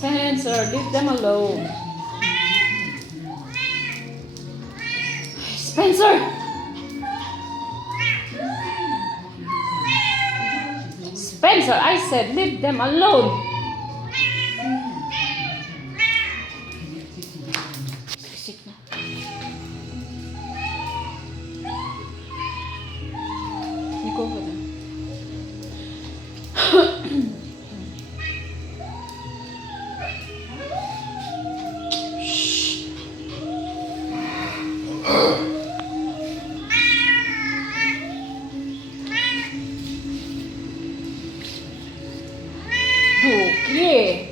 Spencer, leave them alone. Spencer! Spencer, I said leave them alone. Sisik na. Nico, ba na? Duque.